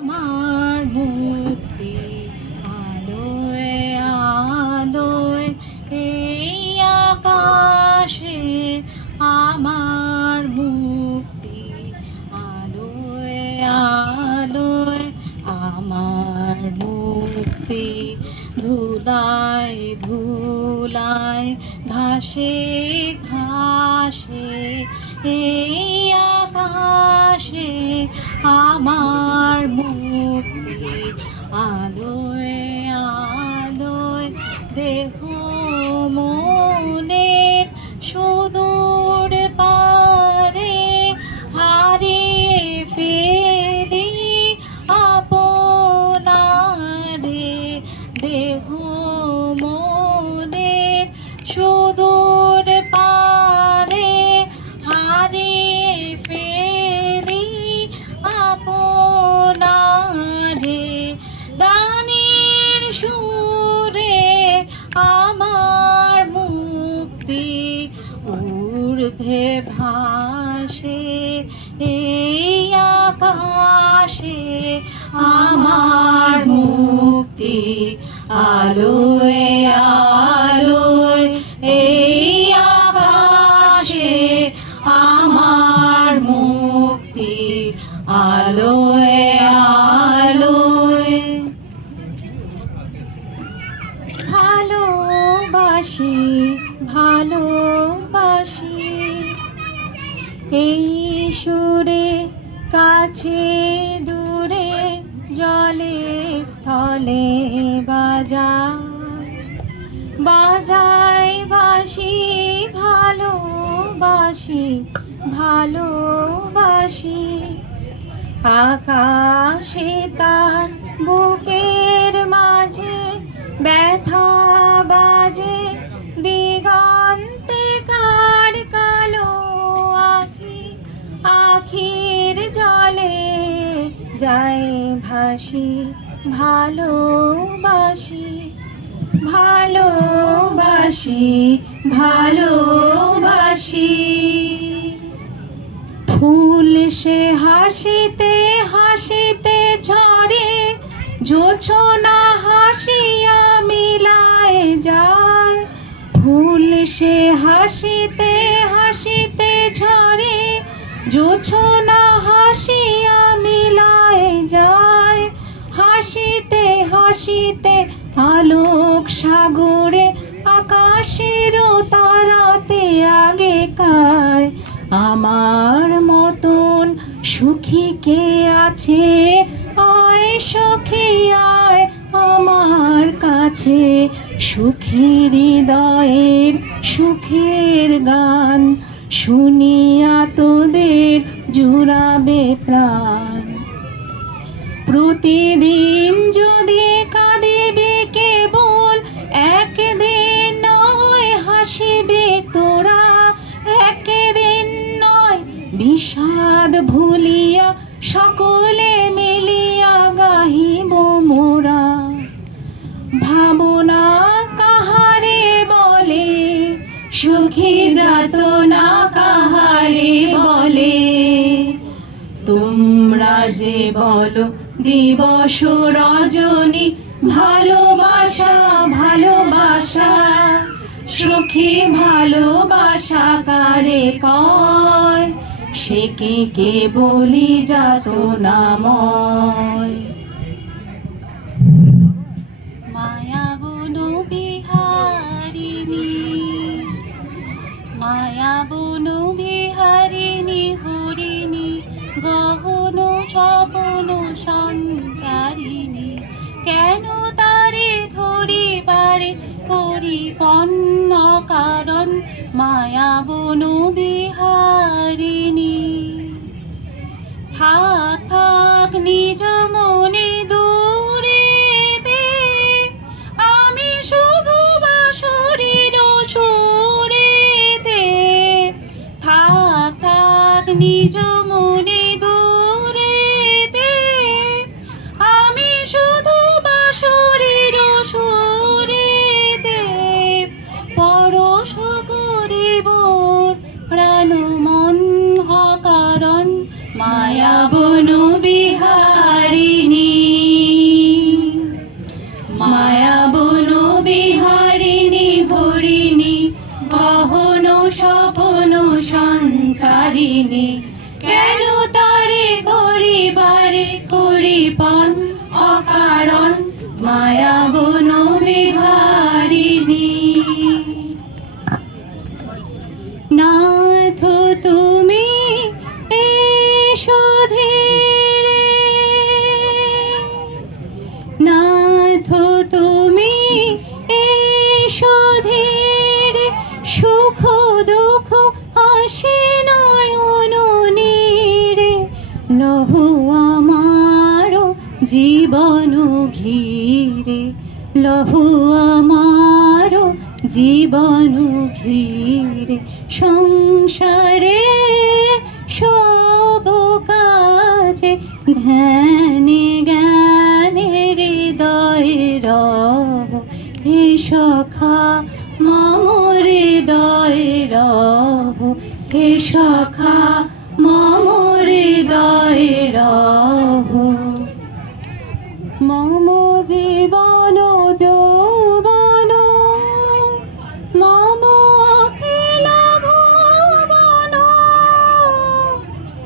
আমার মুক্তি আলোয় আলোয় এই আকাশে আমার মুক্তি আলোয় আলোয় আমার মুক্তি ধুলায় ধুলায় ঘাসে ঘাসে এই আকাশে আমার মুক্তি আলোয় আলোয় দেহ মনের সুদূর পারে হারিয়ে ফেলি আপনারে দেহ মনের সুদূর পারে হারিয়ে ফেলি আপনারে গানের সুরে আমার মুক্তি ঊর্ধ্বে ভাসে এই আকাশে আমার মুক্তি আলোয় আলোয় এই আকাশে আমার মুক্তি আলোয় আলোয় ভালোবাসি ভালোবাসি এই সুরে কাছে দূরে জলে স্থলে বাজায় বাঁশি ভালোবাসি ভালোবাসি আকাশে তার বুকের মাঝে ব্যথা বাজে দিগন্তে কার কালো আখি আখির জলে যায় ভাসি ভালোবাসি ভালোবাসি ভালোবাসি ফুল সে হাসিতে হাসিতে ঝরে জোছনা হাসিয়া মিলায় যায় ফুল সে হাসিতে হাসিতে ঝরে জোছনা হাসিয়া মিলায় যায় হাসিতে হাসিতে আলোক সাগরে আকাশের তারাতে আগে কায় আমার মতন সুখী কে আছে আয় সখী আয় আমার কাছে সুখী হৃদয়ের সুখের গান শুনিয়া তোদের জুড়াবে প্রাণ প্রতিদিন যদি কাঁদিবে কেবল একদিন নয় হাসিবে তোরা একদিন নয় বিষাদ ভুলিয়া সকলে মিলিয়া গাহিব মোরা ভাবনা কাহারে বলে সুখী যাতনা কাহারে বলে তোমরা যে বলো দিবস রজনী ভালোবাসা ভালোবাসা সুখী ভালোবাসা কারে কয় সে কে বলি যাতনাময় মায়া বনু বিহারিণী মায়া বনু বিহারিণী হরিণী গহন স্বপন সঞ্চারিণী কেন তারে ধরিবারে পরিপন্ন কারণ মায়া বনু বিহারিণী থাক থাক নিজ মনে দূরেতে আমি শুধু বাঁশরীর সুরেতে থাক থাক নিজ মনে দূরেতে আমি শুধু বাঁশরীর সুরেতে পরশ করিব প্রাণ মন কৃপণ অকারণ মায়া বন বিহারিণী। নাথ তুমি এসো ধীরে, নাথ তুমি এসো ধীরে, সুখ দুঃখ আসে নয়ন নীরে, লহো আমার জীবন ঘিরে, লহো আমার জীবন ঘিরে। সংসারে সব কাজে ধ্যানে জ্ঞানে হৃদয়ে রহ, হে সখা মম হৃদয়ে রহ, হে সখা মম হৃদয়ে রহ। মম জীবন যৌবন মম অখিল ভুবন,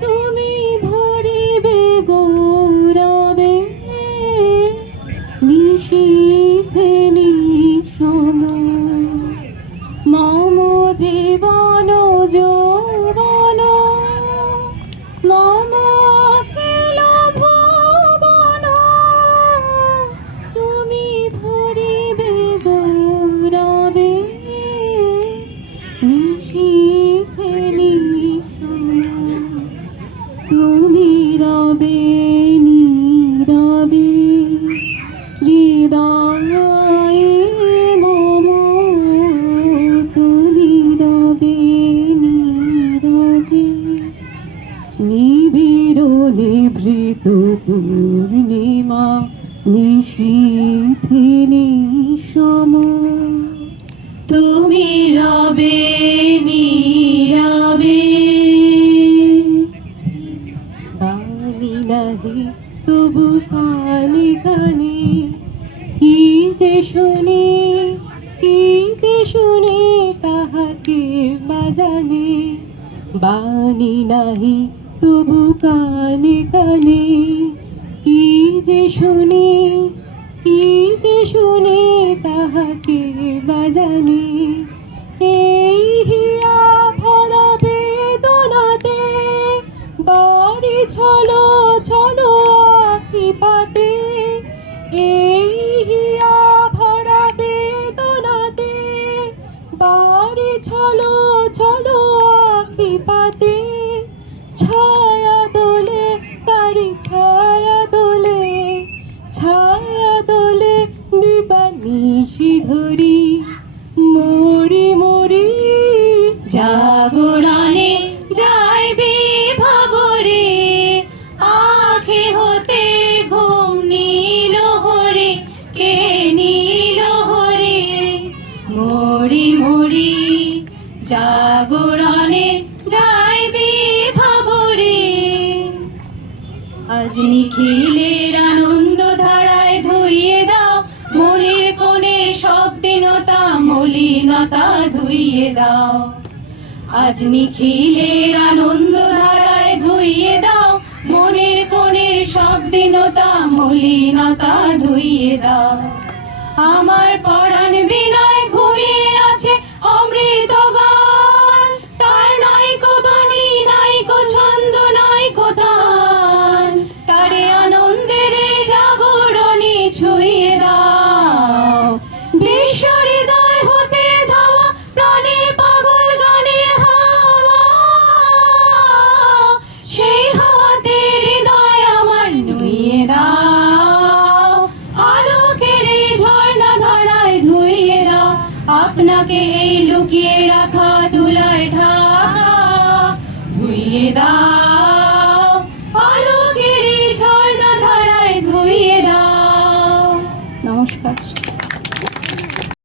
তুমি ভরিবে গৌরবে নিশীথে নিঃসম। মম জীবন যৌবন মম অখিল ভুবন, তুমি ভরিবে গৌরবে নিশীথে নিঃসম। তুমি রবে নীরবে হৃদয়ে মম, তুমি রবে নীরবে নিবিড় নিভৃত পূর্ণিমা নিশীথে নিঃসম। তুমি রবে নীরবে। বাণী নাহি তবু কানে কানে কি যে শুনে, কি যে শুনে তাহাকে বাজানে। বাণী নাহি তবু কানে কানে কি যে শুনে, কি যে শুনে তাহাকে বাজানে। এই হিয়া ভরা বেদনাতে বাড়ি ছলো ছলো আখি পাতে, এই হিয়া ভরা বেদনাতে বাড়ি ছলো ছলো আখি পাতে। ছায়া দোলে তারি ছায়া দোলে, ছায়া দোলে দিবানিশি ধরি মরি মরি। জাগরণে যাইবে ভাবরে আঁখি হতে ঘুম নীল হরে, কে নীল হরে মরি মরি। জাগরণে যাইবে ভাবরে আজ নিখিলের আনন্দ ধারায় ধুইয়ে দাও মনের কোণে সব দীনতা মলিনতা ধুইয়ে দাও। আজ নিখিলের আনন্দ ধারায় ধুইয়ে দাও মনের কোণে সব দীনতা মলিনতা ধুইয়ে দাও। আমার পরাণ বিনয় ঘুমিয়ে আছে অমৃত